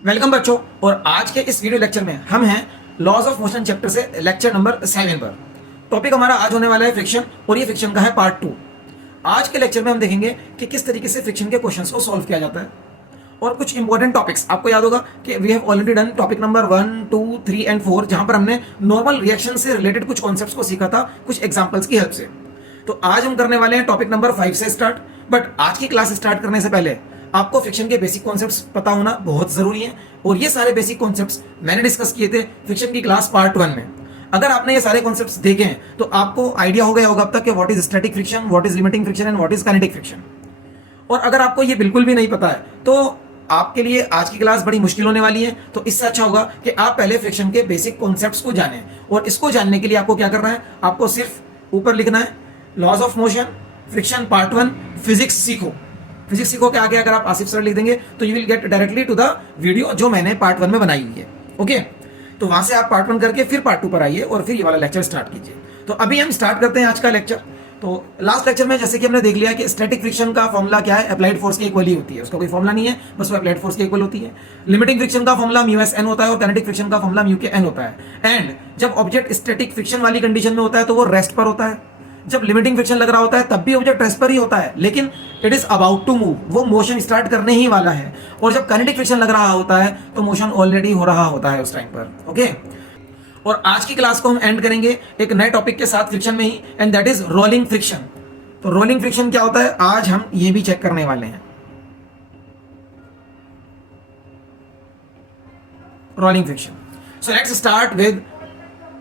Welcome बच्चों। और आज के इस वीडियो लेक्चर में हम हैं लॉज ऑफ मोशन चैप्टर से लेक्चर नंबर 7 पर। टॉपिक हमारा आज होने वाला है फ्रिक्शन, और ये फ्रिक्शन का है पार्ट 2। आज के लेक्चर में हम देखेंगे कि किस तरीके से फ्रिक्शन के क्वेश्चंस को सॉल्व किया जाता है और कुछ इंपॉर्टेंट टॉपिक्स। आपको याद होगा कि we have already done topic number 1, 2, 3 and 4, जहां पर हमने नॉर्मल रिएक्शन से रिलेटेड कुछ कॉन्सेप्ट्स को सीखा था कुछ एग्जाम्पल्स की हेल्प से। तो आज हम करने वाले हैं टॉपिक नंबर 5 से स्टार्ट। बट आज की क्लास स्टार्ट करने से पहले आपको फ्रिक्शन के बेसिक कॉन्सेप्ट्स पता होना बहुत जरूरी है, और ये सारे बेसिक कॉन्सेप्ट्स मैंने डिस्कस किए थे फ्रिक्शन की क्लास पार्ट 1 में। अगर आपने ये सारे कॉन्सेप्ट्स देखे हैं तो आपको आइडिया हो गया होगा अब तक कि what is static friction, what is limiting friction and what is kinetic friction. और अगर आपको ये बिल्कुल भी नहीं पता है तो आपके लिए आज की क्लास बड़ी मुश्किल होने वाली है। तो इससे अच्छा होगा कि आप पहले फ्रिक्शन के बेसिक कॉन्सेप्ट्स को जानें, और इसको जानने के लिए आपको क्या करना है, आपको सिर्फ ऊपर लिखना है laws of motion friction part 1 physics सीखो। फिजिक्स सीखो के आगे अगर आप आसिफ सर लिख देंगे तो you will get directly to the video जो मैंने पार्ट 1 में बनाई हुई है। ओके, तो वहां से आप पार्ट 1 करके फिर पार्ट 2 पर आइए और फिर ये वाला लेक्चर स्टार्ट कीजिए। तो अभी हम स्टार्ट करते हैं आज का लेक्चर। तो लास्ट लेक्चर में जैसे कि हमने देख लिया कि स्टैटिक फ्रिक्शन का फॉर्मूला क्या है, अप्लाइड फोर्स के इक्वल ही होती है, उसका कोई फॉर्मूला नहीं है, बस वो अप्लाइड फोर्स के इक्वल होती है। लिमिटिंग फ्रिक्शन का फॉर्मूला म्यू एस एन होता है और काइनेटिक फ्रिक्शन का फॉर्मूला म्यू के एन होता है। एंड जब ऑब्जेक्ट स्टैटिक फ्रिक्शन वाली कंडीशन में होता है तो वो रेस्ट पर होता है। जब लिमिटिंग फ्रिक्शन लग रहा होता है तब भी ऑब्जेक्ट रेस्ट पर ही होता है, लेकिन it is about to move, वो मोशन स्टार्ट करने ही वाला है। और जब काइनेटिक फ्रिक्शन लग रहा होता है तो मोशन ऑलरेडी हो रहा होता है उस टाइम पर। ओके, और आज की क्लास को हम एंड करेंगे एक नए टॉपिक के साथ फ्रिक्शन में ही, and that is rolling friction. तो रोलिंग फ्रिक्शन क्या होता है आज हम ये भी चेक करने वाले हैं। Rolling friction. So let's start with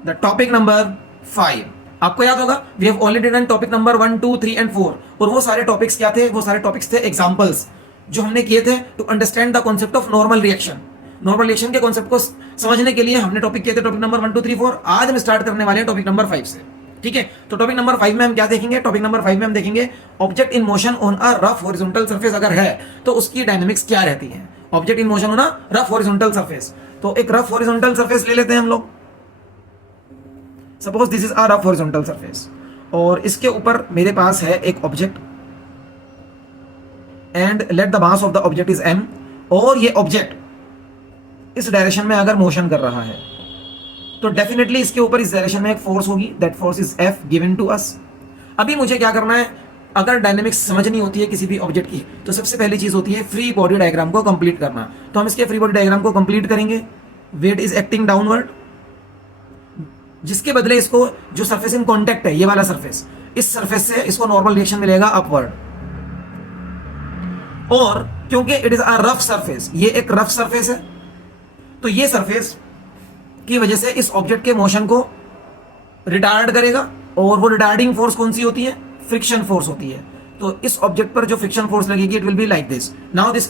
the topic number 5। आपको याद होगा we have already done topic number 1, 2, 3 and 4। और वो सारे टॉपिक्स क्या थे, वो सारे टॉपिक्स थे एग्जांपल्स जो हमने किए थे to understand the concept of normal reaction. Normal reaction के कॉन्सेप्ट को समझने के लिए हमने टॉपिक किए थे टॉपिक नंबर 1, 2, 3, 4। आज हम स्टार्ट करने वाले हैं टॉपिक नंबर 5 से। ठीक है, तो टॉपिक नंबर 5 में हम क्या देखेंगे, टॉपिक नंबर 5 में हम देखेंगे object in motion on a rough horizontal surface अगर है तो उसकी डायनेमिक्स क्या रहती है। Object in motion on a rough horizontal surface, तो एक रफ हॉरिजॉन्टल सरफेस ले लेते हैं हम लोग। Suppose this is a rough horizontal surface, और इसके ऊपर मेरे पास है एक object, and let the mass of the object is m, और ये ऑब्जेक्ट इस डायरेक्शन में अगर मोशन कर रहा है तो डेफिनेटली इसके ऊपर इस डायरेक्शन में एक फोर्स होगी, that force is F given to us. अभी मुझे क्या करना है, अगर डायनेमिक्स समझनी होती है किसी भी ऑब्जेक्ट की तो सबसे पहली चीज होती है फ्री बॉडी डायग्राम को कंप्लीट करना। तो हम इसके फ्री बॉडी डायग्राम को कंप्लीट करेंगे। वेट इज एक्टिंग डाउनवर्ड, जिसके बदले इसको जो सरफेस इन कांटेक्ट है, ये वाला सरफेस, इस सरफेस से इसको नॉर्मल रिएक्शन मिलेगा अपवर्ड। और क्योंकि it is a rough surface, ये एक रफ सरफेस है, तो ये सरफेस की वजह से इस ऑब्जेक्ट के मोशन को रिटार्ड करेगा। और वो रिटार्डिंग फोर्स कौन सी होती है, फ्रिक्शन फोर्स होती है। तो इस ऑब्जेक्ट पर जो फ्रिक्शन फोर्स लगेगी it will be like this. Now this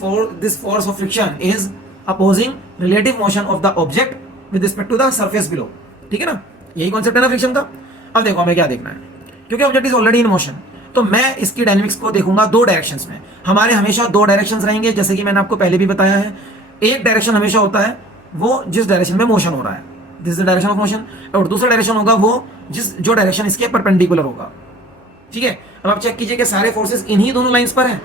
force of friction is opposing relative motion of the object with respect to the surface below. ठीक है ना, यही कॉन्सेप्ट है ना फ्रिक्शन का। अब देखो हमें क्या देखना है, क्योंकि object is already in motion तो मैं इसकी डायनेमिक्स को देखूंगा दो डायरेक्शंस में। हमारे हमेशा दो डायरेक्शंस रहेंगे, जैसे कि मैंने आपको पहले भी बताया है। एक डायरेक्शन हमेशा होता है वो जिस डायरेक्शन में मोशन हो रहा है, this is the direction of motion, और दूसरा डायरेक्शन होगा वो जो डायरेक्शन इसके परपेंडिकुलर होगा। ठीक है, अब आप चेक कीजिए कि सारे फोर्सेस इन्हीं दोनों लाइंस पर हैं।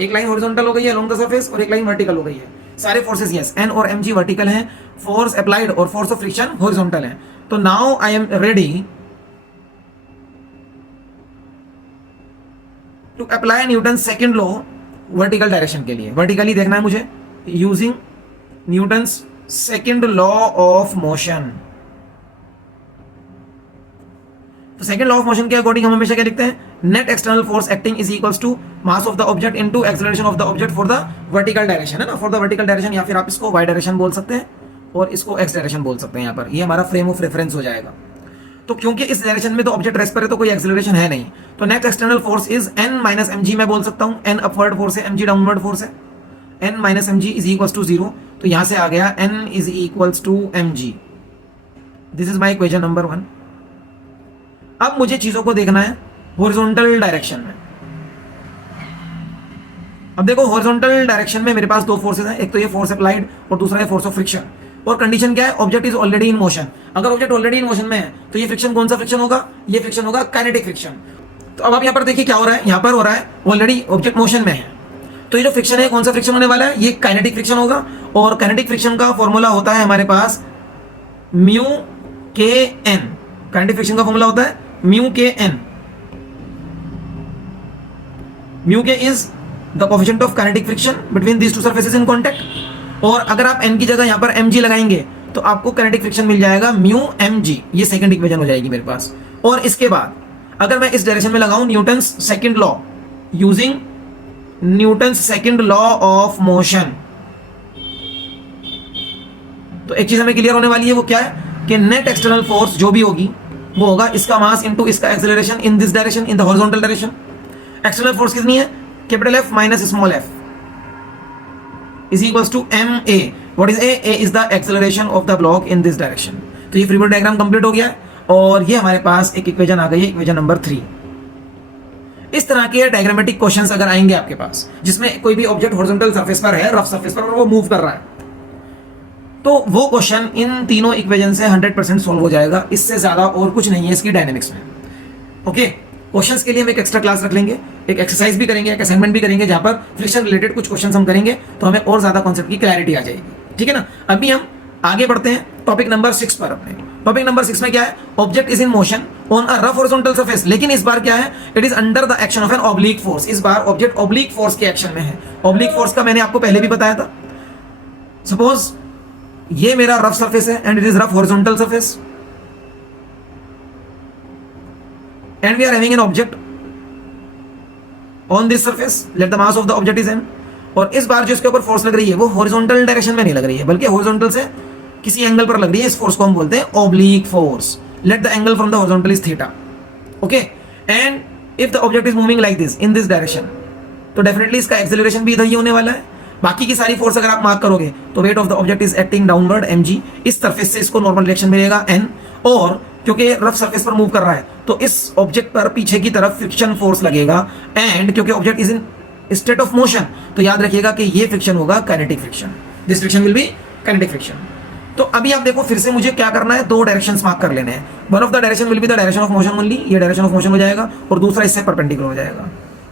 एक लाइन हॉरिजॉन्टल हो गई है अलोंग द सरफेस और एक लाइन वर्टिकल हो गई है। सारे फोर्सेस यस एन और mg वर्टिकल हैं, फोर्स अप्लाइड और फोर्स ऑफ फ्रिक्शन हॉरिजॉन्टल है। तो now I am ready to apply Newton second law vertical direction के लिए। वर्टिकली देखना है मुझे using Newton's second law of motion. तो सेकंड लॉ ऑफ मोशन के अकॉर्डिंग हम हमेशा क्या लिखते हैं, net external force acting is equals to mass of the object into acceleration of the object for the vertical direction, है ना, for the vertical direction, या फिर आप इसको वाई डायरेक्शन बोल सकते हैं और इसको एक्स डायरेक्शन बोल सकते हैं। यहाँ पर ये हमारा फ्रेम ऑफ रेफरेंस हो जाएगा। तो क्योंकि इस डायरेक्शन में तो ऑब्जेक्ट रेस्ट पर है तो कोई एक्सेलरेशन है नहीं, तो net external force is n minus mg मैं बोल सकता हूँ। n अपवर्ड फोर्स है, mg डाउनवर्ड फोर्स है, n minus mg is equals to 0। तो यहां से आ गया n is equals to mg। This is my equation number 1। अब मुझे चीजों को देखना है हॉरिजॉन्टल डायरेक्शन में। अब देखो हॉरिजॉन्टल डायरेक्शन में मेरे पास दो फोर्सेस हैं, एक तो ये फोर्स अप्लाइड और दूसरा है फोर्स ऑफ फ्रिक्शन। और कंडीशन क्या है, object is already in motion. अगर ऑब्जेक्ट ऑलरेडी इन मोशन में है तो ये फ्रिक्शन कौन सा फ्रिक्शन होगा, ये फ्रिक्शन होगा काइनेटिक फ्रिक्शन। तो अब आप यहाँ पर देखिए क्या हो रहा है, यहाँ पर हो रहा है ऑलरेडी ऑब्जेक्ट मोशन में है, तो ये जो फ्रिक्शन है कौन सा फ्रिक्शन होने वाला है, ये काइनेटिक फ्रिक्शन होगा। और काइनेटिक फ्रिक्शन का फॉर्मूला होता है हमारे पास mu K N. Kinetic friction का फॉर्मूला होता है म्यू के एन। म्यू के is the coefficient of kinetic friction between these two surfaces in contact. और अगर आप एन की जगह यहां पर एम जी लगाएंगे तो आपको काइनेटिक फ्रिक्शन मिल जाएगा म्यू एम जी। ये सेकंड इक्वेशन हो जाएगी मेरे पास। और इसके बाद अगर मैं इस डायरेक्शन में लगाऊं Newton's second law, using Newton's second law of motion, तो एक चीज हमें क्लियर होने वाली है, वो क्या है कि नेट एक्सटर्नल फोर्स जो भी होगी वो होगा इसका मास इनटू इसका acceleration in this direction, in the horizontal direction. External force कितनी है? Capital F minus small F is equals to M A. What is A? A is the acceleration of the block in this direction. तो ये free body diagram complete हो गया है और ये हमारे पास एक इक्वेशन आ गई है, इक्वेशन नंबर 3। इस तरह के डायग्रामेटिक क्वेश्चंस अगर आएंगे आपके पास जिसमें कोई भी ऑब्जेक्ट हॉरिजॉन्टल सरफेस पर है, रफ सरफेस पर, और वो मूव कर रहा है, तो वो क्वेश्चन इन तीनों इक्वेशन से 100% सॉल्व हो जाएगा। इससे ज्यादा और कुछ नहीं है इसकी डायनेमिक्स में। ओके, क्वेश्चंस के लिए हम एक एक्स्ट्रा क्लास रख लेंगे, एक एक्सरसाइज भी करेंगे, एक असाइनमेंट भी करेंगे जहां पर फ्रिक्शन रिलेटेड कुछ क्वेश्चंस हम करेंगे तो हमें और ज्यादा कॉन्सेप्ट की क्लैरिटी आ जाएगी। ठीक है ना। अभी हम आगे बढ़ते हैं टॉपिक नंबर 6 पर। अपने टॉपिक नंबर 6 में क्या है? Object is in motion on a rough horizontal surface, लेकिन इस बार क्या है? It is under the action of an oblique force. इस बार ऑब्जेक्ट ऑब्लिक फोर्स के एक्शन में है। ऑब्लिक फोर्स का मैंने आपको पहले भी बताया था। सपोज ये मेरा रफ सरफेस है and it is rough horizontal surface and we are having an object on this surface, let the mass of the object is M. और इस बार जो इसके ऊपर फोर्स लग रही है वो हॉरिजॉन्टल डायरेक्शन में नहीं लग रही है, बल्कि हॉरिजॉन्टल से किसी एंगल पर लग रही है। इस फोर्स को हम बोलते हैं oblique force. Let the angle from the horizontal is theta. Okay, and if the object is moving like this in this direction, तो डेफिनेटली इसका एक्सेलरेशन भी इधर ही होने वाला है। बाकी की सारी फोर्स अगर आप मार्क करोगे तो weight of the object is acting downward mg। इस सरफेस से इसको नॉर्मल डायरेक्शन मिलेगा n, और क्योंकि रफ सरफेस पर मूव कर रहा है तो इस ऑब्जेक्ट पर पीछे की तरफ फ्रिक्शन फोर्स लगेगा। एंड क्योंकि object is in state of motion तो याद रखिएगा कि ये फ्रिक्शन होगा kinetic friction. This friction will be kinetic friction. तो अभी आप देखो फिर से मुझे क्या करना है, दो डायरेक्शंस मार्क कर लेने हैं। One of the direction will be the direction of motion only, ये डायरेक्शन ऑफ मोशन हो जाएगा, और दूसरा इससे परपेंडिकुलर हो जाएगा।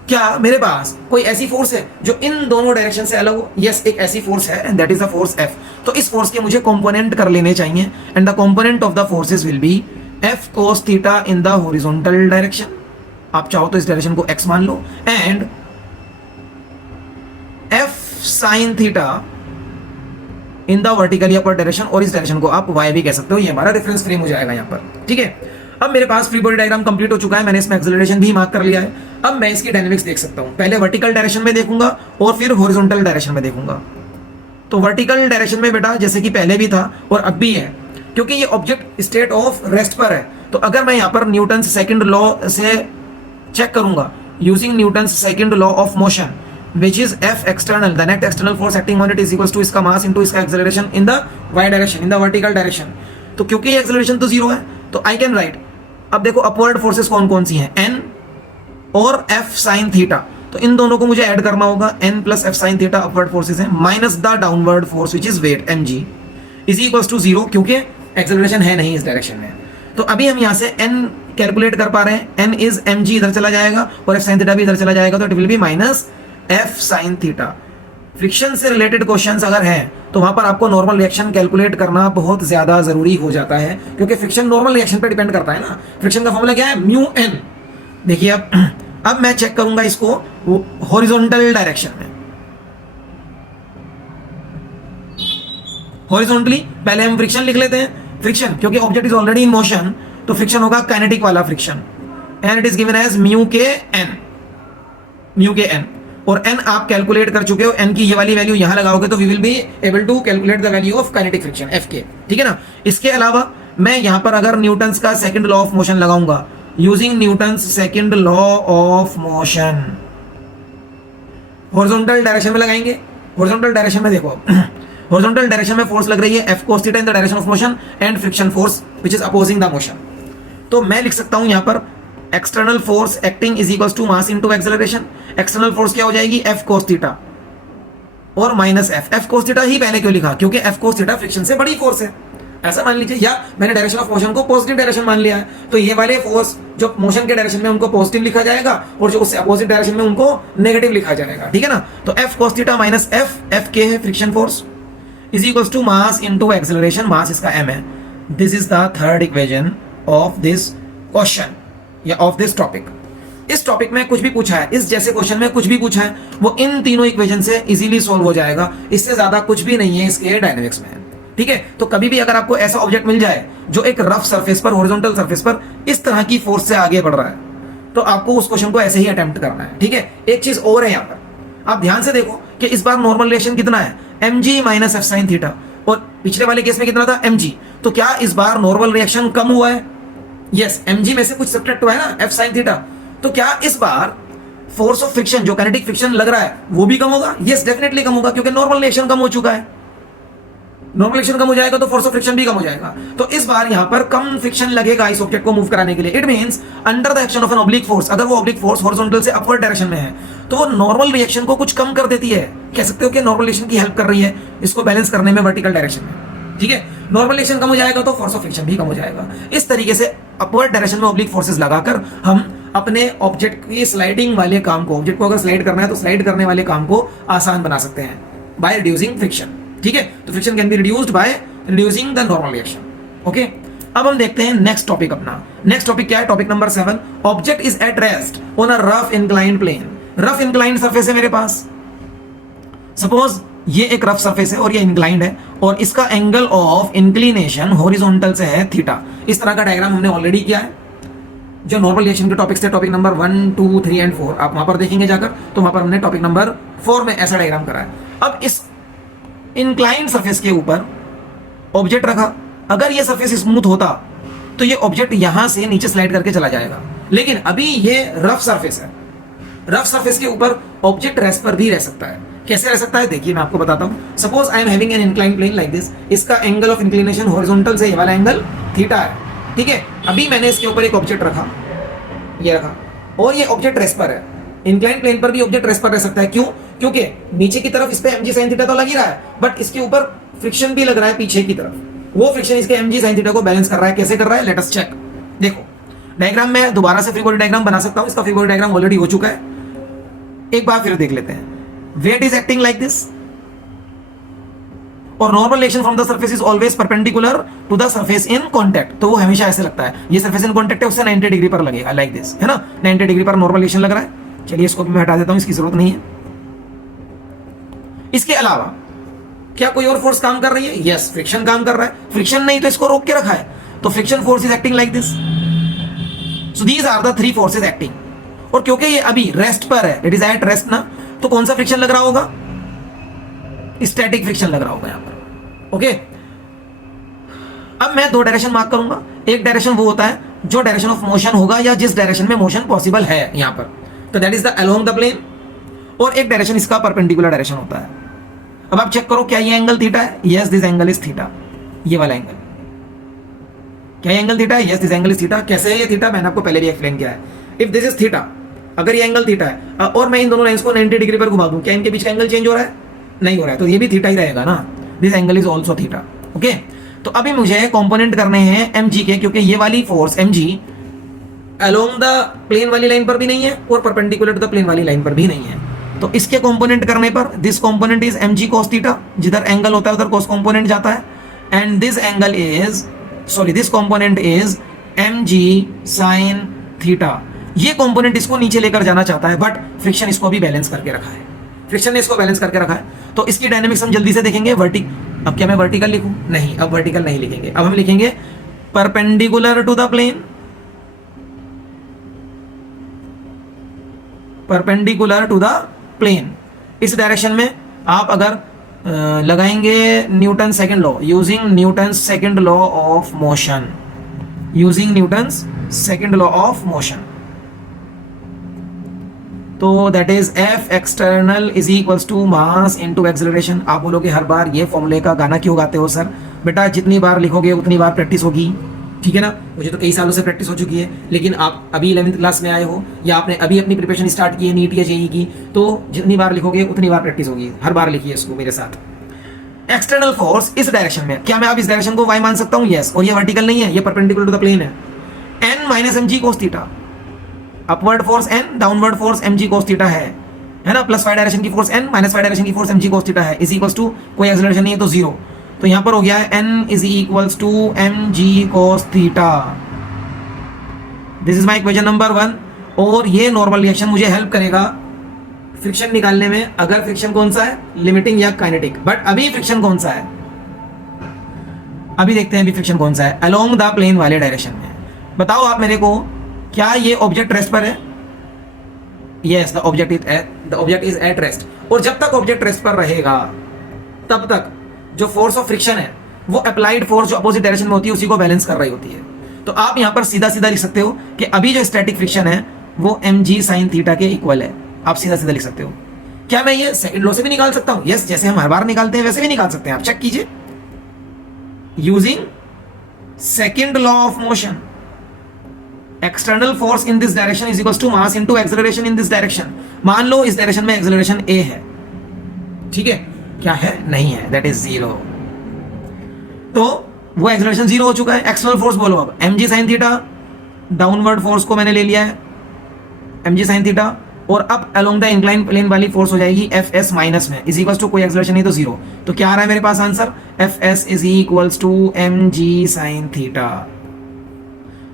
क्या मेरे पास कोई ऐसी फोर्स है जो इन दोनों डायरेक्शन से अलग हो? यस, एक ऐसी फोर्स है and that is the force F। तो इस फोर्स के मुझे कंपोनेंट कर लेने चाहिए and the component of the forces will be F cos theta in the horizontal direction. आप चाहो तो इस डायरेक्शन को x मान लो, and F sin theta in the vertically upward direction, और इस डायरेक्शन को आप y भी कह सकते हो। ये हमारा रेफरेंस फ्रेम हो जाएगा यहाँ पर। ठीक है, अब मेरे पास फ्री बॉडी डायग्राम कंप्लीट हो चुका है, मैंने इसमें एक्सेलरेशन भी मार्क कर लिया है। अब मैं इसकी डायनेमिक्स देख सकता हूं। पहले वर्टिकल डायरेक्शन में देखूंगा और फिर हॉरिजॉन्टल डायरेक्शन में देखूंगा। तो वर्टिकल डायरेक्शन में बेटा जैसे कि पहले भी था और अब भी है, क्योंकि ये ऑब्जेक्ट स्टेट ऑफ रेस्ट पर है। तो अगर मैं यहाँ पर न्यूटन्स सेकंड लॉ से चेक करूंगा using Newton's second law of motion which is F external, the net external force acting on it is equals to इसका मास into इसका acceleration in the y direction, in the vertical direction। तो क्योंकि ये acceleration तो zero है तो I can write, अब देखो अपवर्ड फोर्सेस कौन कौन सी हैं, n और F sin थीटा। तो इन दोनों को मुझे ऐड करना होगा, n plus F sin theta upward forces हैं, minus the downward force which is weight mg is equals to zero, क्योंकि एक्सेलरेशन है नहीं इस डायरेक्शन में। तो अभी हम यहाँ से n कैलकुलेट कर पा रहे हैं, n इज mg इधर चला जाएगा और F sin थीटा भी इधर चला जाएगा, तो it will B minus F sin theta. Friction से रिलेटेड क्वेश्चंस अगर हैं तो वहां पर आपको नॉर्मल रिएक्शन कैलकुलेट करना बहुत ज्यादा जरूरी हो जाता है, क्योंकि फ्रिक्शन नॉर्मल रिएक्शन पे डिपेंड करता है ना। फ्रिक्शन का फॉर्मूला क्या है? Mu N. देखिए अब मैं चेक करूंगा इसको हॉरिजॉन्टल डायरेक्शन में। हॉरिजॉन्टली पहले हम फ्रिक्शन लिख लेते हैं। फ्रिक्शन क्योंकि object is already in motion तो फ्रिक्शन होगा काइनेटिक वाला friction, and it is given as mu K N. Mu K N और n आप कैलकुलेट कर चुके हो, n की ये वाली वैल्यू यहां लगाओगे तो we will be able to calculate the value of kinetic friction F के। ठीक है ना। इसके अलावा मैं यहां पर अगर न्यूटन्स का सेकंड लॉ ऑफ मोशन लगाऊंगा using Newton's second law of motion, horizontal direction में लगाएंगे। हॉरिजॉन्टल डायरेक्शन में देखो हॉरिजॉन्टल डायरेक्शन में फोर्स लग रही है F cos theta in the direction of motion and friction force which is opposing the motion. तो मैं लिख सकता हूं यहां पर external force acting is equals to mass into acceleration. External force क्या हो जाएगी? F cos थीटा और माइनस F cos थीटा ही पहले क्यों लिखा? क्योंकि F cos थीटा फ्रिक्शन से बड़ी फोर्स है, ऐसा मान लीजिए। या मैंने डायरेक्शन ऑफ मोशन को पॉजिटिव डायरेक्शन मान लिया है, तो ये वाले फोर्स जो मोशन के डायरेक्शन में उनको पॉजिटिव लिखा जाएगा और जो उससे अपोजिट डायरेक्शन में उनको नेगेटिव लिखा जाएगा। ठीक है ना। तो F cos theta minus F के है friction force, is equal to mass into acceleration, mass इसका m है। This is the third equation of this question या ऑफ दिस टॉपिक। इस टॉपिक में कुछ भी पूछा है, इस जैसे क्वेश्चन में कुछ भी पूछा है, वो इन तीनों इक्वेशन से इजीली सॉल्व हो जाएगा। इससे ज्यादा कुछ भी नहीं है इसके डायनेमिक्स में, ठीक है। तो कभी भी अगर आपको ऐसा ऑब्जेक्ट मिल जाए जो एक रफ सरफेस पर, हॉरिजॉन्टल सरफेस पर इस तरह की फोर्स से आगे बढ़ रहा है, तो आपको उस क्वेश्चन को ऐसे ही अटेम्प्ट करना है, ठीक है। एक चीज और है यहाँ पर, आप ध्यान से देखो कि इस बार नॉर्मल रिएक्शन कितना है, mg minus F sine theta, और पिछले वाले केस में कितना था, mg। तो क्या इस बार नॉर्मल रिएक्शन कम हुआ है? यस, mg में से कुछ सब्ट्रैक्ट हुआ है ना, एफ साइन थीटा। तो क्या इस बार फोर्स ऑफ फ्रिक्शन, जो काइनेटिक फ्रिक्शन लग रहा है, वो भी कम होगा? यस, डेफिनेटली कम होगा, क्योंकि नॉर्मल रिएक्शन कम हो चुका है। नॉर्मल फ्रिक्शन कम हो जाएगा तो फोर्स ऑफ फ्रिक्शन भी कम हो जाएगा। तो इस बार यहां पर कम फ्रिक्शन लगेगा इस ऑब्जेक्ट को मूव कराने के लिए। It means under the action of an oblique force, अगर वो ऑब्लिक फोर्स हॉरिजॉन्टल से अपवर्ड डायरेक्शन में है, तो वो नॉर्मल रिएक्शन को कुछ कम कर देती है। कह सकते हो कि नॉर्मल रिएक्शन की हेल्प कर रही है इसको बैलेंस करने में वर्टिकल डायरेक्शन में, ठीक है। नॉर्मल रिएक्शन कम हो जाएगा तो फोर्स ऑफ फ्रिक्शन भी कम हो जाएगा। इस तरीके से अपवर्ड डायरेक्शन में ऑब्लिक फोर्सेस लगाकर हम अपने ऑब्जेक्ट की स्लाइडिंग वाले काम को, ऑब्जेक्ट को अगर स्लाइड करना है तो स्लाइड करने वाले काम को आसान बना सकते हैं बाय रिड्यूसिंग फ्रिक्शन, ठीक है। तो friction can be reduced by reducing the normal reaction, okay. अब हम देखते हैं नेक्स्ट टॉपिक अपना। नेक्स्ट टॉपिक क्या है? Topic number 7, object is at rest on a rough inclined plane. Rough inclined surface है मेरे पास, सपोज ये एक रफ सरफेस है और ये इंक्लाइंड है, और इसका एंगल ऑफ इंक्लिनेशन हॉरिजॉन्टल से है थीटा। इस तरह का डायग्राम हमने ऑलरेडी किया है। जो नॉर्मल रिएक्शन के टॉपिक्स थे, टॉपिक नंबर 1, 2, 3 एंड 4, आप वहां पर देखेंगे जाकर, तो वहां पर हमने टॉपिक नंबर 4 में ऐसा डायग्राम करा है। अब इस इंक्लाइंड सरफेस के ऊपर ऑब्जेक्ट रखा, अगर ये सरफेस स्मूथ होता तो ये ऑब्जेक्ट यहां से नीचे स्लाइड करके चला जाएगा, लेकिन अभी ये रफ सरफेस है। रफ सरफेस के ऊपर ऑब्जेक्ट रेस्ट पर भी रह सकता है। कैसे रह सकता है देखिए, मैं आपको बताता हूं। Suppose I am having an inclined plane like this, इसका एंगल ऑफ इंक्लिनेशन हॉरिजॉन्टल से ये वाला एंगल थीटा है, ठीक है। अभी मैंने इसके ऊपर एक ऑब्जेक्ट रखा, ये रखा, और ये ऑब्जेक्ट रेस्ट पर है। इंक्लाइंड प्लेन पर भी ऑब्जेक्ट रेस्ट पर रह सकता है, क्यों? क्योंकि नीचे की तरफ इस पे mg sin थीटा तो लग ही रहा है, बट इसके ऊपर फ्रिक्शन भी लग रहा है पीछे की तरफ। वो फ्रिक्शन इसके mg sin थीटा को बैलेंस कर रहा है। कैसे कर रहा है? Let us check. देखो डायग्राम में दोबारा से फ्री बॉडी डायग्राम बना सकता हूं, इसका फ्री बॉडी डायग्राम ऑलरेडी हो चुका है, एक बार फिर देख लेते हैं। Weight is acting like this, और normal reaction from the surface is always perpendicular to the surface in contact. तो वो हमेशा ऐसे लगता है, ये सरफेस इन कांटेक्ट है, उससे 90 डिग्री पर लगेगा, लाइक दिस, है ना। 90 डिग्री पर नॉर्मल रिएक्शन लग रहा है। चलिए इसको भी मैं हटा देता हूं, इसकी जरूरत नहीं है। इसके अलावा क्या कोई और फोर्स काम कर रही है? यस, फ्रिक्शन काम कर रहा है। फ्रिक्शन नहीं तो इसको रोक के रखा है, तो friction force is acting like this. So these are the 3 forces acting. और क्योंकि ये अभी रेस्ट पर है, इट इज एट रेस्ट ना, तो कौन सा फ्रिक्शन लग रहा होगा? स्टैटिक फ्रिक्शन लग रहा होगा यहां पर, ओके। अब मैं 2 डायरेक्शन मार्क करूंगा। एक डायरेक्शन वो होता है जो डायरेक्शन ऑफ मोशन होगा या जिस डायरेक्शन में मोशन पॉसिबल है यहां पर, तो that is the along the plane, और एक डायरेक्शन इसका परपेंडिकुलर डायरेक्शन होता है। अब आप चेक करो, क्या ये एंगल थीटा है? Yes, this angle is theta. ये वाला एंगल, क्या ये एंगल थीटा है? Yes, this angle is theta. कैसे है ये थीटा? मैंने आपको पहले भी एक्सप्लेन किया है। इफ दिस इज थीटा, अगर ये एंगल थीटा है और मैं इन दोनों लाइंस को 90 डिग्री पर घुमा दूं, क्या इनके बीच का एंगल चेंज हो रहा है? नहीं हो रहा है, तो ये भी थीटा ही रहेगा ना। This angle is also theta, okay. तो अभी मुझे कंपोनेंट करने हैं mg के, क्योंकि ये वाली force mg along the plane वाली लाइन पर भी नहीं है और परपेंडिकुलर टू द प्लेन वाली लाइन पर भी नहीं है। तो इसके कंपोनेंट करने पर this component is mg cos theta, जिधर एंगल होता है उधर cos कंपोनेंट जाता है, and this angle is this component is mg sin theta. ये कंपोनेंट इसको नीचे लेकर जाना चाहता है, बट फ्रिक्शन इसको भी बैलेंस करके रखा है। फ्रिक्शन ने इसको बैलेंस करके रखा है, तो इसकी डायनेमिक्स हम जल्दी से देखेंगे। अब क्या मैं वर्टिकल लिखूं? नहीं, अब वर्टिकल नहीं लिखेंगे, अब हम लिखेंगे perpendicular to the plane. Perpendicular to the plane, इस डायरेक्शन में आप अगर लगाएंगे Newton second law, using Newton second law of motion, using Newton second law of motion, तो that is F external is equals to mass into acceleration. आप बोलोगे हर बार ये फॉर्मूले का गाना क्यों गाते हो सर? बेटा जितनी बार लिखोगे उतनी बार प्रैक्टिस होगी, ठीक है ना। मुझे तो कई सालों से प्रैक्टिस हो चुकी है, लेकिन आप अभी 11th क्लास में आए हो या आपने अभी अपनी प्रिपरेशन स्टार्ट की है नीट या जेईई की, तो जितनी बार लिखोगे उतनी बार प्रैक्टिस होगी। हर बार लिखिए इसको मेरे साथ। एक्सटर्नल फोर्स इस डायरेक्शन में, क्या मैं अब इस डायरेक्शन को y मान सकता हूँ? यस, और ये वर्टिकल नहीं है, ये परपेंडिकुलर टू द प्लेन है। n minus mg cos theta, upward force n, downward force mg cos theta है। है ना, प्लस फाइव डायरेक्शन की force n minus five direction की फोर्स mg cos थीटा है, इज इक्वल्स टू कोई acceleration नहीं है तो जीरो। तो यहां पर हो गया है n is equals to mg cos theta. This is my equation number 1। और ये नॉर्मल रिएक्शन मुझे हेल्प करेगा फ्रिक्शन निकालने में, अगर फ्रिक्शन कौन सा है, लिमिटिंग या काइनेटिक। बट अभी फ्रिक्शन कौन सा है, अभी देखते हैं अभी फ्रिक्शन कौन सा है अलोंग द प्लेन वाले डायरेक्शन में। बताओ आप मेरे को, क्या ये ऑब्जेक्ट रेस्ट पर है? Yes, the object is at rest. और जब तक ऑब्जेक्ट रेस्ट पर रहेगा तब तक जो फोर्स ऑफ फ्रिक्शन है वो अप्लाइड फोर्स जो अपोजिट डायरेक्शन में होती है उसी को बैलेंस कर रही होती है। तो आप यहां पर सीधा सीधा लिख सकते हो कि अभी जो स्टैटिक फ्रिक्शन है वो mg sin थीटा के इक्वल है। आप सीधा सीधा लिख सकते हो। क्या मैं ये सेकंड लॉ से भी निकाल सकता हूं? यस, जैसे हम हर बार निकालते हैं वैसे भी निकाल सकते हैं। आप चेक कीजिए, using second law of motion, external force in this direction is equal to mass into acceleration in this direction. मान लो इस डायरेक्शन में एक्सेलरेशन a है, ठीक है, क्या है, नहीं है, दैट इज जीरो। तो वो एक्सेलरेशन जीरो हो चुका है। एक्सटर्नल फोर्स बोलो अब mg sin theta, downward force को मैंने ले लिया है mg sin थीटा, और अब अलोंग द इंक्लाइन प्लेन वाली फोर्स हो जाएगी fs माइनस में, इज इक्वल्स टू कोई एक्सेलरेशन नहीं तो जीरो। तो क्या आ रहा है मेरे पास answer, fs is equals to mg sin theta.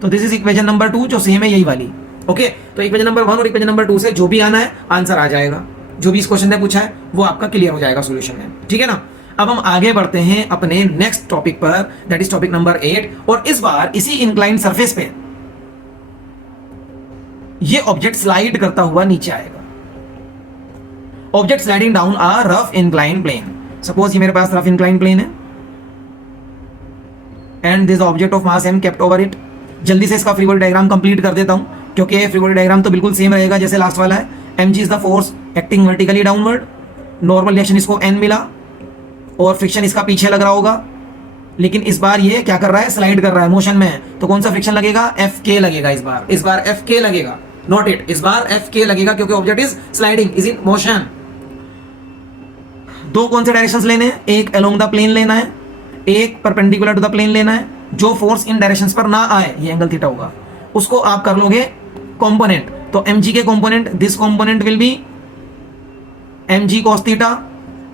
तो दिस इज इक्वेशन नंबर 2 जो सेम है यही वाली। ओके, तो इक्वेशन नंबर 1 और इक्वेशन नंबर 2 से जो भी आना है आंसर आ जाएगा। जो भी इस क्वेश्चन ने पूछा है वो आपका क्लियर हो जाएगा सॉल्यूशन में, ठीक है ना। अब हम आगे बढ़ते हैं अपने नेक्स्ट टॉपिक पर, दैट इज टॉपिक नंबर 8। और इस बार इसी इंक्लाइंड सरफेस पे ये ऑब्जेक्ट स्लाइड करता हुआ नीचे आएगा। Object sliding down a rough incline plane. Suppose ये मेरे पास रफ इंक्लाइन प्लेन है and this object of mass m kept over it. जल्दी से इसका फ्री बॉडी डायग्राम कंप्लीट कर देता हूं क्योंकि फ्री बॉडी डायग्राम तो बिल्कुल सेम रहेगा जैसे लास्ट वाला है। mg is the force acting vertically downward, normal reaction इसको n मिला और फ्रिक्शन इसका पीछे लग रहा होगा, लेकिन इस बार ये क्या कर रहा है, स्लाइड कर रहा है, मोशन में है। तो कौन सा फ्रिक्शन लगेगा, Fk लगेगा। इस बार Fk लगेगा, नॉट इट, इस बार Fk लगेगा क्योंकि object is sliding, is in motion. दो कौन से डायरेक्शंस लेने हैं, एक अलोंग द प्लेन लेना है, एक परपेंडिकुलर टू द प्लेन लेना है। जो फोर्स इन डायरेक्शंस पर ना आए, ये एंगल थीटा होगा, उसको आप कर लोगे कंपोनेंट। तो mg के component, this component will be mg cos theta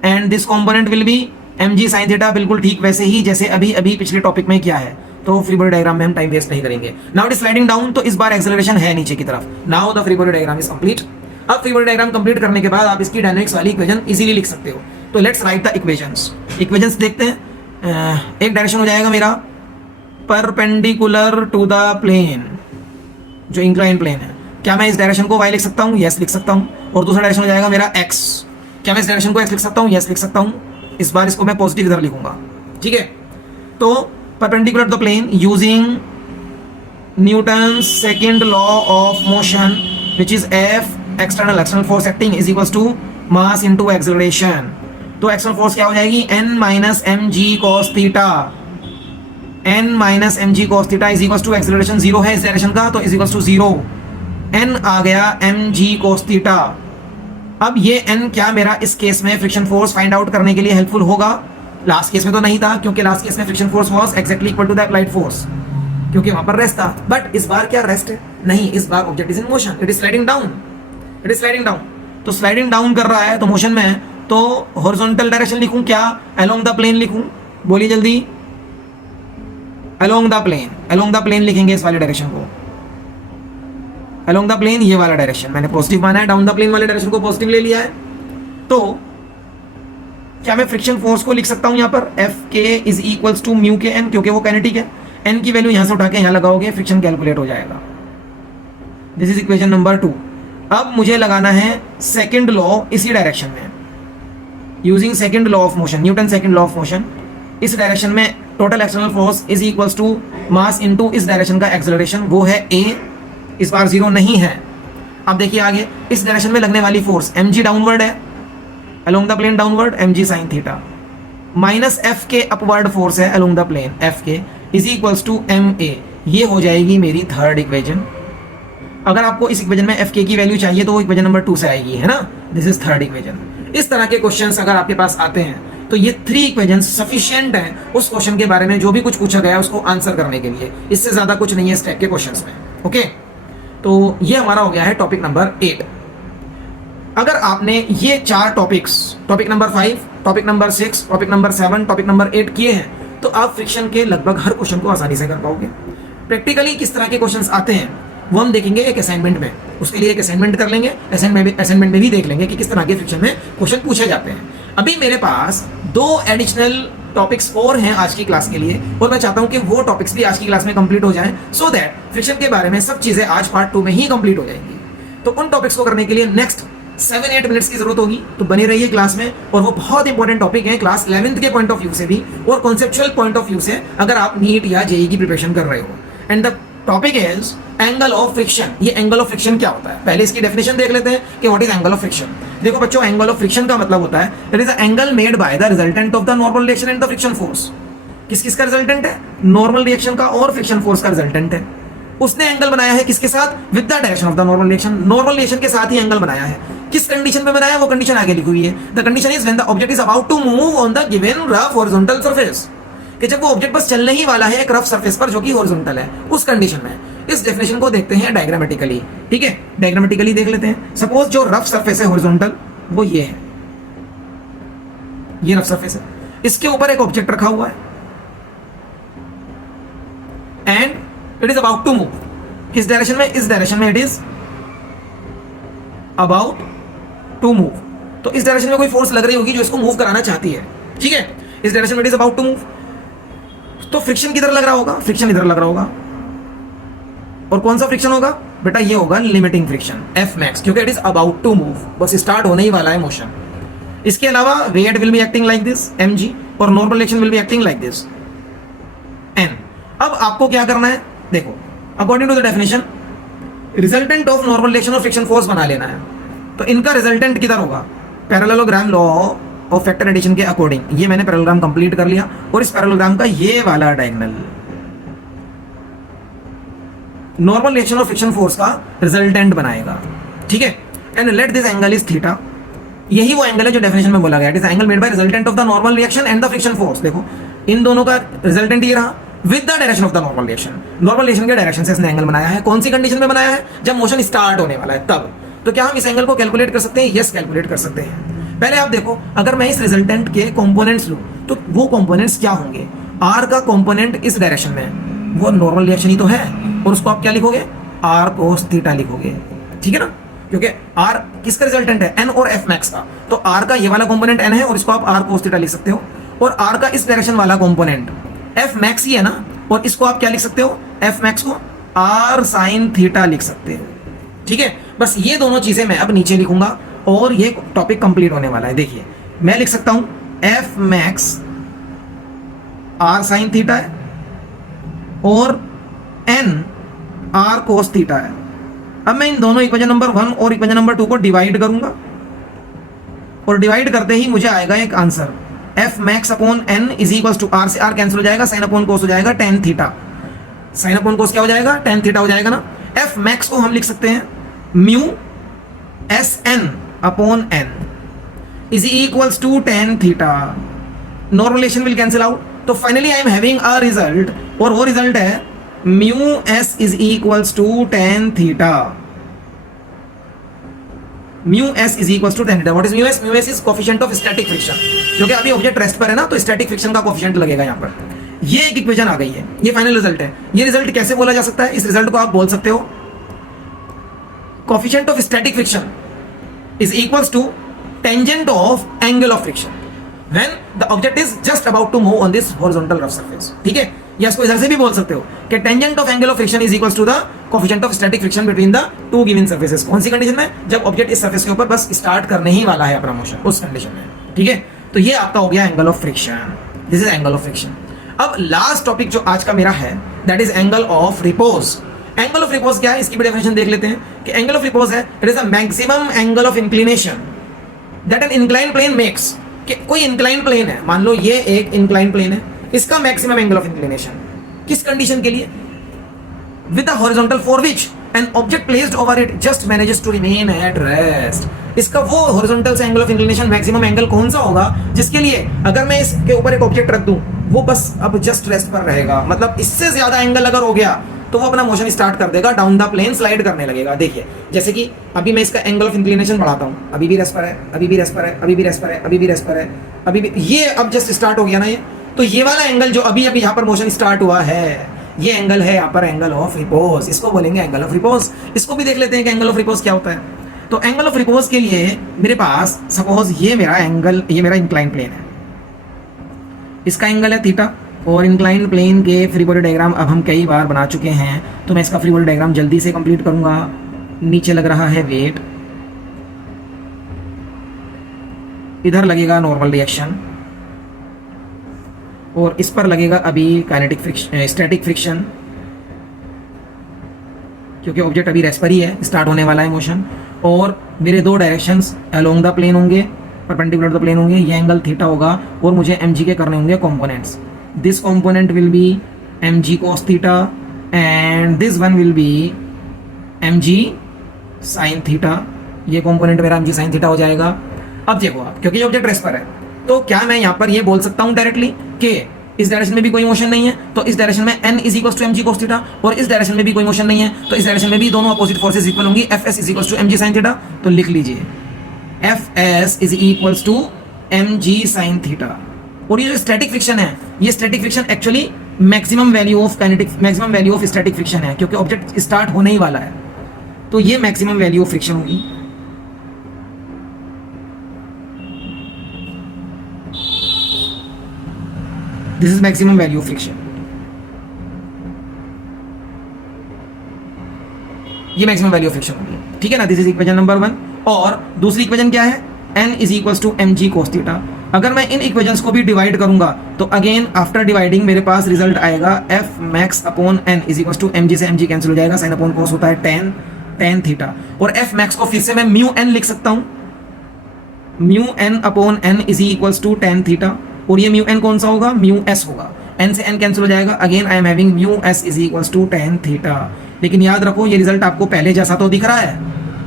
and this component will be mg sin theta, बिल्कुल ठीक वैसे ही जैसे अभी अभी पिछले टॉपिक में किया है। तो फ्री बॉडी डायग्राम में हम टाइम वेस्ट नहीं करेंगे। Now it is sliding down, तो इस बार एक्सेलरेशन है नीचे की तरफ। Now the free body diagram is complete. अब फ्री बॉडी डायग्राम कंप्लीट करने के बाद आप इसकी डायनामिक्स वाली इक्वेशन इजीली लिख सकते हो। तो let's write the equations. Equations देखते हैं। एक डायरेक्शन हो जाएगा मेरा परपेंडिकुलर टू द प्लेन, जो इंक्लाइन प्लेन है। क्या मैं इस डायरेक्शन को y लिख सकता हूँ? यस लिख सकता हूँ। और दूसरा डायरेक्शन हो जाएगा मेरा x। क्या मैं इस डायरेक्शन को x लिख सकता हूँ? यस लिख सकता हूँ। इस बार इसको मैं पॉजिटिव इधर लिखूंगा, ठीक है। तो perpendicular to the plane using Newton second law of motion which is F external force acting is equals to mass into acceleration. तो एक्सटर्नल फोर्स क्या हो जाएगी, n माइनस mg cos थीटा। n minus mg cos theta is equals to acceleration zero है इस direction का, तो is equals to zero. n आ गया mg cos थीटा। अब ये n क्या मेरा इस केस में फ्रिक्शन फोर्स फाइंड आउट करने के लिए हेल्पफुल होगा? लास्ट केस में तो नहीं था क्योंकि लास्ट केस में friction force was exactly equal to the applied force, क्योंकि वहां पर रेस्ट था। बट इस बार क्या रेस्ट है? नहीं, इस बार object is in motion, it is sliding down, it is sliding down. तो स्लाइडिंग डाउन कर रहा है तो मोशन में है, तो हॉरिजॉन्टल डायरेक्शन लिखूं क्या अलोंग द प्लेन लिखूं? बोलिए जल्दी। Along the plane, along the plane लिखेंगे इस वाले डायरेक्शन को। अलोंग द प्लेन ये वाला डायरेक्शन मैंने पॉजिटिव माना है, डाउन द प्लेन वाले डायरेक्शन को पॉजिटिव ले लिया है। तो क्या मैं फ्रिक्शन फोर्स को लिख सकता हूं यहां पर Fk is equals to mu K n, क्योंकि वो काइनेटिक है। n की वैल्यू यहां से उठा के यहां लगाओगे, फ्रिक्शन कैलकुलेट हो जाएगा। This is equation number 2। अब मुझे लगाना है सेकंड लॉ इसी डायरेक्शन में, using second law of motion, Newton second law of motion. इस डायरेक्शन में total external force is equals to mass into इस डायरेक्शन का एक्सेलरेशन, वो है a। इस बार जीरो नहीं है। अब देखिए आगे इस डायरेक्शन में लगने वाली फोर्स mg डाउनवर्ड है, along the plane downward mg sin theta, minus f K upward force है along the plane f K, is equals to ma। ये हो जाएगी मेरी थर्ड इक्वेशन। अगर आपको इस इक्वेशन में Fk की वैल्यू चाहिए तो वो इक्वेशन नंबर 2 से आएगी, है ना। This is third equation. इस तरह के क्वेश्चंस अगर आपके पास आते हैं तो ये 3 इक्वेशन सफिशिएंट हैं उस क्वेश्चन के बारे में जो भी कुछ पूछा गया है उसको आंसर करने के लिए। इससे ज्यादा कुछ नहीं है इस टाइप के क्वेश्चंस में। ओके, तो ये हमारा हो गया है टॉपिक नंबर 8। अगर आपने ये 4 topics, topic number 5, topic number 6, topic number 7, topic number 8 किए हैं तो आप फ्रिक्शन के लगभग हर क्वेश्चन को आसानी से कर पाओगे। प्रैक्टिकली किस तरह के क्वेश्चंस आते हैं वो हम देखेंगे एक असाइनमेंट में। उसके लिए एक असाइनमेंट कर लेंगे, असाइनमेंट में भी देख लेंगे कि किस तरह के फ्रिक्शन में क्वेश्चन पूछे जाते हैं। अभी मेरे पास 2 एडिशनल टॉपिक्स और हैं आज की क्लास के लिए, और मैं चाहता हूं कि वो टॉपिक्स भी आज की क्लास में कंप्लीट हो जाएं, सो दैट फ्रिक्शन के बारे में सब चीजें आज पार्ट 2 में ही कंप्लीट हो जाएंगी। तो उन टॉपिक्स को करने के लिए नेक्स्ट 7-8 मिनट्स की जरूरत होगी, तो बने रहिए क्लास में। और वो बहुत इंपॉर्टेंट टॉपिक है क्लास 11th के पॉइंट ऑफ व्यू से भी और कॉन्सेप्चुअल पॉइंट ऑफ व्यू से, अगर आप नीट या जेईई की प्रिपरेशन कर रहे हो। And the topic is angle of friction. ये एंगल ऑफ फ्रिक्शन क्या होता है, पहले इसकी डेफिनेशन देख लेते हैं कि what is angle of friction. देखो बच्चों, एंगल ऑफ फ्रिक्शन का मतलब होता है it is the angle made by the resultant of the normal reaction and the friction force. किस किस का रिजल्टेंट है? नॉर्मल रिएक्शन का और फ्रिक्शन फोर्स का रिजल्टेंट है। उसने एंगल बनाया है किसके साथ? With the direction of the normal reaction. Normal reaction के साथ ही एंगल बनाया है। किस कंडीशन पे बनाया है वो कंडीशन आगे लिखी हुई है। The condition is when the object is about to move on the given rough horizontal surface, कि जब वो ऑब्जेक्ट बस चलने ही वाला है एक रफ सरफेस पर जो कि हॉरिजॉन्टल है, उस कंडीशन में। इस डेफिनेशन को देखते हैं डायग्रामेटिकली। ठीक है, डायग्रामेटिकली देख लेते हैं। सपोज जो रफ सरफेस है हॉरिजॉन्टल वो ये है, ये रफ सरफेस है, इसके ऊपर एक ऑब्जेक्ट रखा हुआ है and it is about to move. किस डायरेक्शन में? इस डायरेक्शन में it is about to move. तो इस डायरेक्शन में कोई फोर्स लग रही होगी जो इसको मूव कराना चाहती है। ठीक है, इस डायरेक्शन में it is about to move. तो फ्रिक्शन किधर लग रहा होगा? फ्रिक्शन इधर लग रहा होगा। और कौन सा फ्रिक्शन होगा बेटा? ये होगा लिमिटिंग फ्रिक्शन एफ मैक्स, क्योंकि it is about to move, बस स्टार्ट होने ही वाला है मोशन। इसके अलावा weight will be acting like this mg, और normal reaction will be acting like this n। अब आपको क्या करना है? देखो, according to the definition resultant of normal reaction और फ्रिक्शन फोर्स बना लेना है। तो इनका रिजल्टेंट किधर होगा? Parallelogram law of vector addition के अकॉर्डिंग ये मैंने पैरेललोग्राम कंप्लीट कर लिया, और इस पैरेललोग्राम का ये वाला डायगोनल नॉर्मल रिएक्शन और फ्रिक्शन फोर्स का रिजल्टेंट बनाएगा। ठीक है, and let this angle is theta. यही वो एंगल है जो डेफिनेशन में बोला गया, it is angle made by resultant of the normal reaction and the friction force. देखो, इन दोनों का रिजल्टेंट ये रहा with the direction of the normal reaction. Normal reaction के डायरेक्शन से इसने एंगल बनाया है। कौन सी कंडीशन में बनाया है? जब मोशन स्टार्ट होने वाला है तब। तो क्या हम इस एंगल को कैलकुलेट कर सकते हैं? यस, कैलकुलेट कर सकते हैं। पहले आप देखो, अगर मैं इस रिजल्टेंट के कंपोनेंट्स लूं तो वो कंपोनेंट्स क्या होंगे? आर का कंपोनेंट इस डायरेक्शन में वो नॉर्मल रिएक्शन ही तो है, और उसको आप क्या लिखोगे? आर कोस थीटा लिखोगे। ठीक है ना, क्योंकि आर किसका रिजल्टेंट है? एन और एफ मैक्स का। तो आर का ये वाला कंपोनेंट एन है और इसको आप आर कोस थीटा लिख सकते हो, और आर का इस डायरेक्शन वाला कंपोनेंट एफ मैक्स ही है ना, और इसको आप क्या लिख सकते हो? एफ मैक्स को आर साइन थीटा लिख सकते हो। ठीक है, बस ये दोनों चीजें मैं अब नीचे लिखूंगा और ये टॉपिक कंप्लीट होने वाला है। देखिए, मैं लिख सकता हूं F max R sine theta है और एन आर कोस थीटा है। अब मैं इन दोनों इक्वेशन नंबर 1 और इक्वेशन नंबर 2 को डिवाइड करूंगा, और डिवाइड करते ही मुझे आएगा एक answer, F max upon N is equals to R से आर कैंसिल हो जाएगा, साइन अपॉन कोस हो जाएगा tan theta. Sine upon cos क्या हो जाएगा? टेन थीटा हो जाएगा ना। एफ मैक्स को हम लिख सकते हैं mu S N upon N is equals to tan theta. Normal relation will cancel out, so finally I am having a result, और वो रिजल्ट है mu S is equals to tan theta. Mu S is equals to tan theta. What is mu S? Mu S is coefficient of static friction, क्योंकि अभी object rest पर है ना, तो static friction का कोफिशिएंट लगेगा यहाँ पर। ये एक इक्वेशन आ गई है, ये फाइनल रिजल्ट है। ये रिजल्ट कैसे बोला जा सकता है? इस रिजल्ट को आप बोल सकते हो coefficient of static friction is equals to tangent of angle of friction when the object is just about to move on this horizontal rough surface। ठीक है, या इसको इधर से भी बोल सकते हो कि tangent of angle of friction is equals to the coefficient of static friction between the two given surfaces. कौन सी कंडीशन में? जब ऑब्जेक्ट इस सरफेस के ऊपर बस स्टार्ट करने ही वाला है अपना मोशन, उस कंडीशन में। ठीक है, तो ये आपका हो गया angle of friction. This is angle of friction. अब लास्ट टॉपिक जो आज का मेरा है that is angle of repose. Angle of repose क्या है? इसकी भी डेफिनेशन देख लेते हैं कि एंगल ऑफ रिपोज है it is a maximum angle of inclination that an incline plane makes. कि कोई इंक्लाइन प्लेन है, मान लो ये एक इंक्लाइन प्लेन है, इसका मैक्सिमम एंगल ऑफ इंक्लिनेशन किस कंडीशन के लिए? With the horizontal for which an object placed over it just manages to remain at rest. इसका वो हॉरिजॉन्टल से angle of inclination maximum angle कौन सा होगा जिसके लिए अगर मैं इसके ऊपर एक ऑब्जेक्ट रख दूं वो बस अब जस्ट रेस्ट पर रहेगा। मतलब इससे ज्यादा एंगल अगर हो गया तो वो अपना मोशन स्टार्ट कर देगा, डाउन द प्लेन स्लाइड करने लगेगा। देखिए जैसे कि अभी मैं इसका एंगल ऑफ इंक्लिनेशन बढ़ाता हूँ, अभी भी रेस्ट पर है, अभी भी रेस्ट पर है, अभी भी रेस्ट पर है, अभी भी रेस्ट पर है, अभी भी, ये अब जस्ट स्टार्ट हो गया ना ये, तो ये वाला एंगल जो अभी अभी यहाँ पर मोशन स्टार्ट हुआ है, ये एंगल है यहाँ पर एंगल ऑफ रिपोज, इसको बोलेंगे एंगल ऑफ रिपोज। इसको भी देख लेते हैं कि एंगल ऑफ रिपोज क्या होता है। तो एंगल ऑफ रिपोज के लिए मेरे पास सपोज ये मेरा एंगल, ये मेरा इंक्लाइन प्लेन है, इसका एंगल है थीटा, और इंक्लाइन प्लेन के फ्री बॉडी डायग्राम अब हम कई बार बना चुके हैं, तो मैं इसका फ्री बॉडी डायग्राम जल्दी से कंप्लीट करूंगा। नीचे लग रहा है वेट, इधर लगेगा नॉर्मल रिएक्शन, और इस पर लगेगा अभी काइनेटिक फ्रिक्शन, स्टैटिक फ्रिक्शन, क्योंकि ऑब्जेक्ट अभी रेस्ट पर ही है, स्टार्ट होने वाला है मोशन। और मेरे दो डायरेक्शंस अलोंग द प्लेन होंगे, परपेंडिकुलर द प्लेन होंगे, ये एंगल थीटा होगा, और मुझे mg के करने होंगे components. This component will be mg cos theta and this one will be mg sin theta. ये कंपोनेंट मेरा mg sin थीटा हो जाएगा। अब देखो आप, क्योंकि ऑब्जेक्ट रेस्ट पर है, तो क्या मैं यहाँ पर ये बोल सकता हूँ डायरेक्टली कि इस डायरेक्शन में भी कोई मोशन नहीं है, तो इस डायरेक्शन में n is equal to mg cos theta, और इस डायरेक्शन में भी कोई मोशन नहीं है, तो इस डायरेक्शन में भी दोनों अपोजिट फोर्सेस इक्वल होंगी, fs is equal to mg sin theta. तो लिख लीजिए fs is equal to mg sin theta. और ये जो स्टैटिक फ्रिक्शन है, ये static friction actually maximum value of kinetic, maximum value of static friction है, क्योंकि ऑब्जेक्ट स्टार्ट होने ही वाला है, तो ये मैक्सिमम वैल्यू ऑफ फ्रिक्शन होगी। This is maximum value of friction, ये मैक्सिमम वैल्यू ऑफ फ्रिक्शन होगी, ठीक है ना। This is equation number 1। और दूसरी इक्वेशन क्या है, n is equal to mg cos theta. अगर मैं इन इक्वेशंस को भी डिवाइड करूंगा, तो अगेन आफ्टर डिवाइडिंग मेरे पास रिजल्ट आएगा f max upon n is equal to mg से mg कैंसिल हो जाएगा, sin अपॉन cos होता है tan थीटा, और f max को फिर से मैं म्यू n लिख सकता हूं, mu n upon n is equal to tan theta, और ये म्यू n कौन सा होगा, म्यू s होगा, n से n कैंसिल हो जाएगा, again I am having mu s is equal to tan theta. लेकिन याद रखो ये रिजल्ट आपको पहले जैसा तो दिख रहा है,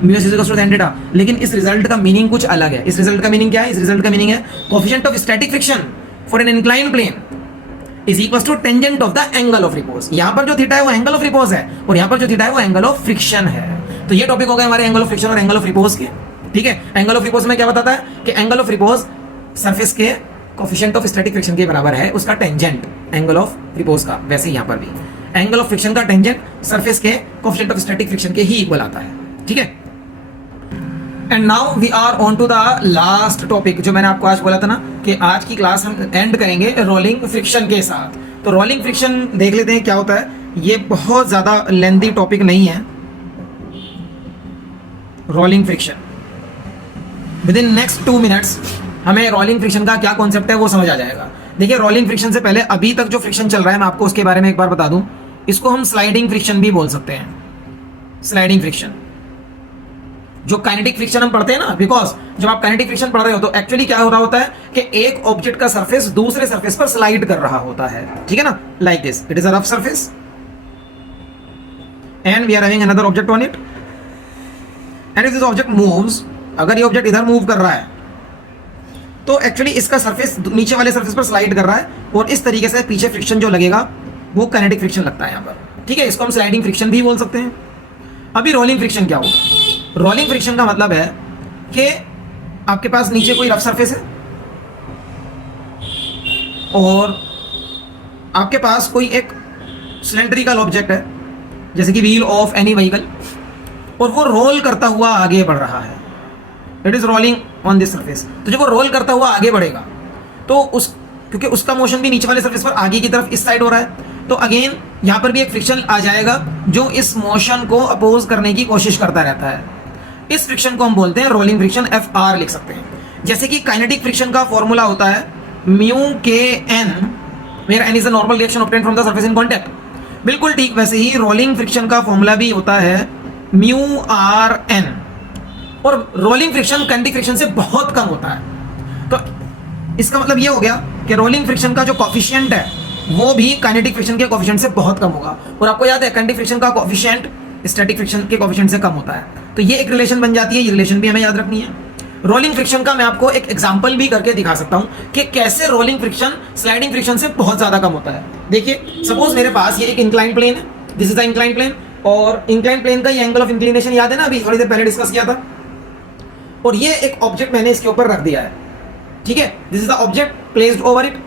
mu s is equal to tan theta, लेकिन इस रिजल्ट का मीनिंग कुछ अलग है। इस रिजल्ट का मीनिंग क्या है, इस रिजल्ट का मीनिंग है coefficient of static friction for an inclined plane is equal to tangent of the angle of repose. यहाँ पर जो थीटा है वो एंगल ऑफ रिपोज है, और यहाँ पर जो थीटा है वो एंगल ऑफ फ्रिक्शन है। तो ये टॉपिक हो गए हमारे एंगल ऑफ फ्रिक्शन और एंगल ऑफ रिपोज के, ठीक है। एंगल ऑफ रिपोज में क्या बताता है कि एंगल ऑफ रिपोज सरफेस के कोएफिशिएंट ऑफ स्टैटिक फ्रिक्शन के बराबर है उसका टेंजेंट एंगल ऑफ रिपोज का। वैसे यहाँ पर भी एंगल ऑफ फ्रिक्शन का टेंजेंट सरफेस के कोएफिशिएंट ऑफ स्टैटिक फ्रिक्शन के ही इक्वल आता है, ठीक है। And now we are on to the last topic, जो मैंने आपको आज बोला था ना कि आज की क्लास हम एंड करेंगे रोलिंग फ्रिक्शन के साथ। तो रोलिंग फ्रिक्शन देख लेते हैं क्या होता है। ये बहुत ज्यादा लेंथी टॉपिक नहीं है। Rolling friction with in next 2 minutes हमें रोलिंग फ्रिक्शन का क्या कॉन्सेप्ट है वो समझ आ जाएगा। देखिए रोलिंग फ्रिक्शन से पहले अभी तक जो फ्रिक्शन चल रहा है मैं आपको उसके बारे में एक बार बता दूं। इसको हम स्लाइडिंग फ्रिक्शन भी बोल सकते हैं। स्लाइडिंग फ्रिक्शन, जो काइनेटिक फ्रिक्शन हम पढ़ते हैं ना, बिकॉज जब आप काइनेटिक फ्रिक्शन पढ़ रहे हो तो एक्चुअली क्या हो रहा होता है कि एक ऑब्जेक्ट का सरफेस दूसरे सरफेस पर स्लाइड कर रहा होता है, ठीक है ना, like this. It is a rough surface and we are having another object on it, and if this object moves, अगर ये ऑब्जेक्ट इधर मूव कर रहा है तो एक्चुअली इसका सरफेस नीचे वाले सरफेस पर स्लाइड कर रहा है, और इस तरीके से पीछे फ्रिक्शन जो लगेगा वो काइनेटिक फ्रिक्शन लगता है यहाँ पर, ठीक है। इसको हम स्लाइडिंग फ्रिक्शन भी बोल सकते हैं। अभी रोलिंग फ्रिक्शन क्या होगा। रोलिंग फ्रिक्शन का मतलब है कि आपके पास नीचे कोई रफ सरफेस है और आपके पास कोई एक सिलेंड्रिकल ऑब्जेक्ट है जैसे कि व्हील ऑफ एनी व्हीकल, और वो रोल करता हुआ आगे बढ़ रहा है। It is rolling on this surface. तो जब वो रोल करता हुआ आगे बढ़ेगा तो क्योंकि उसका मोशन भी नीचे वाले सरफेस पर आगे की तरफ इस साइड हो रहा है, तो अगेन यहाँ पर भी एक फ्रिक्शन आ जाएगा जो इस मोशन को अपोज करने की कोशिश करता रहता है। इस फ्रिक्शन को हम बोलते हैं रोलिंग फ्रिक्शन, FR लिख सकते हैं। जैसे कि काइनेटिक फ्रिक्शन का फॉर्मूला होता है mu K N, where N is a normal reaction obtained from the surface in contact. बिल्कुल ठीक वैसे ही रोलिंग फ्रिक्शन का फॉर्मूला भी होता है म्यू आर एन, और रोलिंग फ्रिक्शन काइनेटिक फ्रिक्शन से बहुत कम होता है। तो इसका मतलब ये हो गया कि रोलिंग फ्रिक्शन का जो कोएफिशिएंट है वो भी काइनेटिक फ्रिक्शन के कोएफिशिएंट से बहुत कम होगा। और आपको याद है काइनेटिक फ्रिक्शन का कोएफिशिएंट स्टैटिक फ्रिक्शन के कोएफिशिएंट से कम होता है, तो ये एक रिलेशन बन जाती है। ये रिलेशन भी हमें याद रखनी है। रोलिंग फ्रिक्शन का मैं आपको एक एग्जांपल भी करके दिखा सकता हूं कि कैसे रोलिंग फ्रिक्शन स्लाइडिंग फ्रिक्शन से बहुत ज्यादा कम होता है। देखिए सपोज मेरे पास ये एक इंक्लाइन प्लेन है, this is the incline plane, और इंक्लाइन प्लेन का ये एंगल ऑफ इंक्लिनेशन याद है ना, अभी थोड़ी देर पहले डिस्कस किया था। और ये एक ऑब्जेक्ट मैंने इसके ऊपर रख दिया है, ठीक है। This is the object placed over it,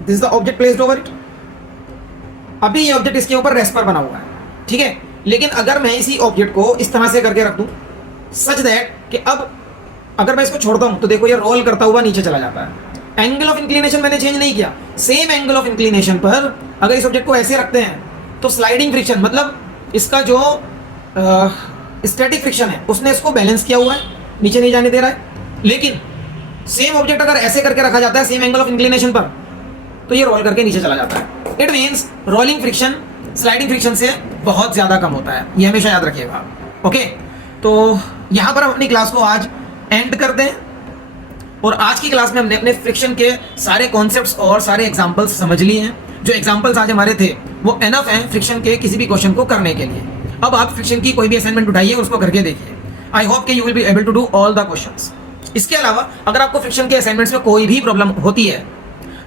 this is the object placed over it. अभी ये ऑब्जेक्ट इसके ऊपर रेस्ट पर बना हुआ है, ठीक है। लेकिन अगर मैं इसी ऑब्जेक्ट को इस तरह से करके रख दूं सच दैट कि अब अगर मैं इसको छोड़ता हूं तो देखो ये रोल करता हुआ नीचे चला जाता है। एंगल ऑफ इंक्लिनेशन मैंने चेंज नहीं किया, सेम एंगल ऑफ इंक्लिनेशन पर अगर इस ऑब्जेक्ट को ऐसे रखते हैं तो स्लाइडिंग फ्रिक्शन, मतलब इसका जो स्टैटिक फ्रिक्शन है उसने इसको बैलेंस किया हुआ है, नीचे नहीं जाने दे रहा है। लेकिन सेम ऑब्जेक्ट अगर ऐसे करके रखा जाता है सेम एंगल ऑफ इंक्लिनेशन पर तो ये रोल करके नीचे चला जाता है। It means rolling friction sliding friction से बहुत ज्यादा कम होता है, ये हमेशा याद रखिएगा। ओके, तो यहां पर हम अपनी क्लास को आज एंड करते हैं, और आज की क्लास में हमने अपने फ्रिक्शन के सारे कॉन्सेप्ट्स और सारे एग्जांपल्स समझ लिए हैं। जो एग्जांपल्स आज हमारे थे वो एनफ हैं फ्रिक्शन के किसी भी क्वेश्चन को करने के लिए। अब आप फ्रिक्शन की कोई भी असाइनमेंट उठाइए और उसको करके देखिए। आई होप कि you will be able to do all the questions. इसके अलावा अगर आपको फ्रिक्शन के असाइनमेंट्स में कोई भी प्रॉब्लम होती है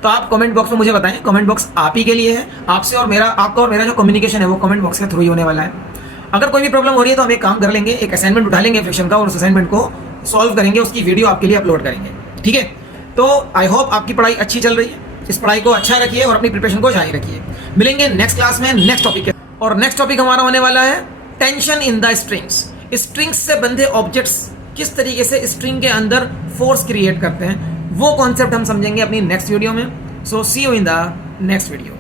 तो आप कमेंट बॉक्स में मुझे बताएं। कमेंट बॉक्स आप ही के लिए है, आपसे और मेरा, आपका और मेरा जो कम्युनिकेशन है वो कमेंट बॉक्स के थ्रू ही होने वाला है। अगर कोई भी प्रॉब्लम हो रही है तो हम एक काम कर लेंगे, एक असाइनमेंट उठा लेंगे फ्रिक्शन का और उस असाइनमेंट को सॉल्व करेंगे, उसकी वीडियो आपके लिए अपलोड करेंगे, ठीक है। तो आई होप आपकी पढ़ाई अच्छी चल रही है, इस पढ़ाई को अच्छा रखिए और अपनी प्रिपरेशन को जारी रखिए। मिलेंगे नेक्स्ट क्लास में नेक्स्ट टॉपिक के, और नेक्स्ट टॉपिक हमारा होने वाला है tension in the strings. Strings से बंधे ऑब्जेक्ट्स किस तरीके से स्ट्रिंग के अंदर फोर्स क्रिएट करते हैं, वो कॉन्सेप्ट हम समझेंगे अपनी नेक्स्ट वीडियो में। So see you in the next video.